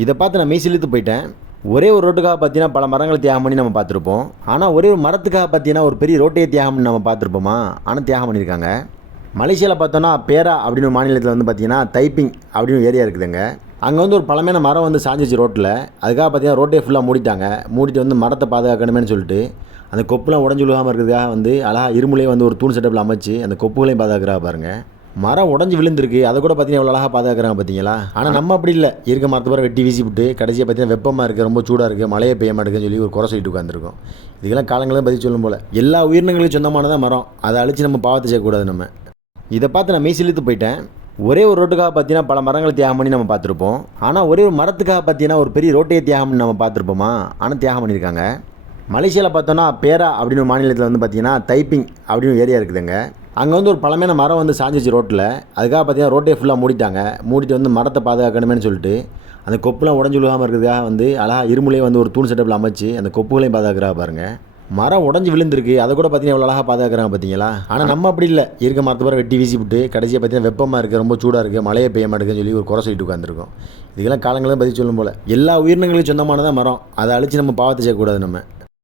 இதை பார்த்து நான் மெய்சிலித்து போயிட்டேன். ஒரே ஒரு ரோட்டுக்காக பார்த்தீங்கன்னா பல மரங்களை தியாகம் பண்ணி நம்ம பார்த்துருப்போம். ஆனால் ஒரே ஒரு மரத்துக்காக பார்த்தீங்கன்னா ஒரு பெரிய ரோட்டையே தியாகம் பண்ணி நம்ம பார்த்துருப்போமா? ஆனால் தியாகம் பண்ணியிருக்காங்க மலேசியாவில் பார்த்தோன்னா பேரா அப்படின்னு ஒரு மாநிலத்தில் வந்து பார்த்தீங்கன்னா தைப்பிங் அப்படின்னு ஒரு ஏரியா இருக்குதுங்க. அங்கே வந்து ஒரு பழமையான மரம் வந்து சாஞ்சிச்சு ரோட்டில் அதுக்காக பார்த்தீங்கன்னா ரோட்டே ஃபுல்லாக மூடிட்டாங்க. மூடிட்டு வந்து மரத்தை பாதுகாக்கணுமேனு சொல்லிட்டு அந்த கொப்புலாம் உடஞ்சு விழுகாமல் இருக்கிறதுக்காக வந்து அழகாக இருமுலையே வந்து ஒரு தூண் செட்டப்பில் அமைச்சு அந்த கொப்புகளையும் பாதுகாக்கிறா பாருங்க. மரம் உடஞ்சி விழுந்திருக்கு. அதை கூட பார்த்தீங்கன்னா எவ்வளோ அழகாக பாதுகாக்கிறாங்க பார்த்தீங்களா ஆனால் நம்ம அப்படி இல்லை. இருக்க மரத்தை பூரா வெட்டி வீசி விட்டு கடைசியாக பார்த்தீங்கன்னா வெப்பமாக இருக்குது ரொம்ப சூடாக இருக்குது மழையை பெய்ய மாட்டேங்குதுன்னு சொல்லி ஒரு குறை சொல்லிட்டு உட்காந்துருக்கோம் இதுக்கெல்லாம் காலங்களும் பதில் சொல்லும் போல். எல்லா உயிரினங்களுக்கும் சொந்தமானதான் மரம். அதை அழிச்சு நம்ம பாவத்தை செய்யக்கூடாது நம்ம. இதை பார்த்து நான் மீசிலித்து போயிட்டேன். ஒரே ஒரு ரோட்டுக்காக பார்த்தீங்கன்னா பல மரங்களை தியாகம் பண்ணி நம்ம பார்த்துருப்போம். ஆனால் ஒரே ஒரு மரத்துக்காக பார்த்தீங்கன்னா ஒரு பெரிய ரோட்டையே தியாகம் பண்ணி நம்ம பார்த்துருப்போமா? ஆனால் தியாகம் பண்ணியிருக்காங்க. மலேசியாவில் பார்த்தோன்னா பேரா அப்படின்னு ஒரு மாநிலத்தில் வந்து பார்த்தீங்கன்னா தைப்பிங் அப்படின்னு ஒரு ஏரியா இருக்குதுங்க. அங்கே வந்து ஒரு பழமையான மரம் வந்து சாஞ்சிச்சு ரோட்டில் அதுக்காக பார்த்தீங்கன்னா ரோட்டே ஃபுல்லாக மூடிட்டாங்க. மூடிட்டு வந்து மரத்தை பாதுகாக்கணுமேனு சொல்லிட்டு அந்த கொப்புலாம் உடஞ்சு விழுகாமல் இருக்கிறதுக்காக வந்து அழகாக இருமுலையே வந்து ஒரு தூண் செட்டப்பில் அமைச்சு அந்த கொப்புகளையும் பாதுகாக்கிறா பாருங்கள் மரம் உடஞ்சி விழுந்திருக்கு. அதை கூட பார்த்தீங்கன்னா எவ்வளோ அழகாக பாதுகாக்கிறாங்க பார்த்தீங்களா ஆனால் நம்ம அப்படி இல்லை. இருக்க மரத்தை பூரா வெட்டி வீசி விட்டு கடைசியாக பார்த்தீங்கன்னா வெப்பமாக இருக்குது ரொம்ப சூடாக இருக்குது மழையே பெய்ய மாட்டேங்குதுன்னு சொல்லி ஒரு குறை சொல்லிட்டு உட்காந்துருக்கோம் இதுக்கெல்லாம் காலங்களும் பதில் சொல்லும் போல். எல்லா உயிரினங்களுக்கும் சொந்தமானதான் மரம். அதை அழிச்சு நம்ம பாவத்தை செய்யக்கூடாது நம்ம.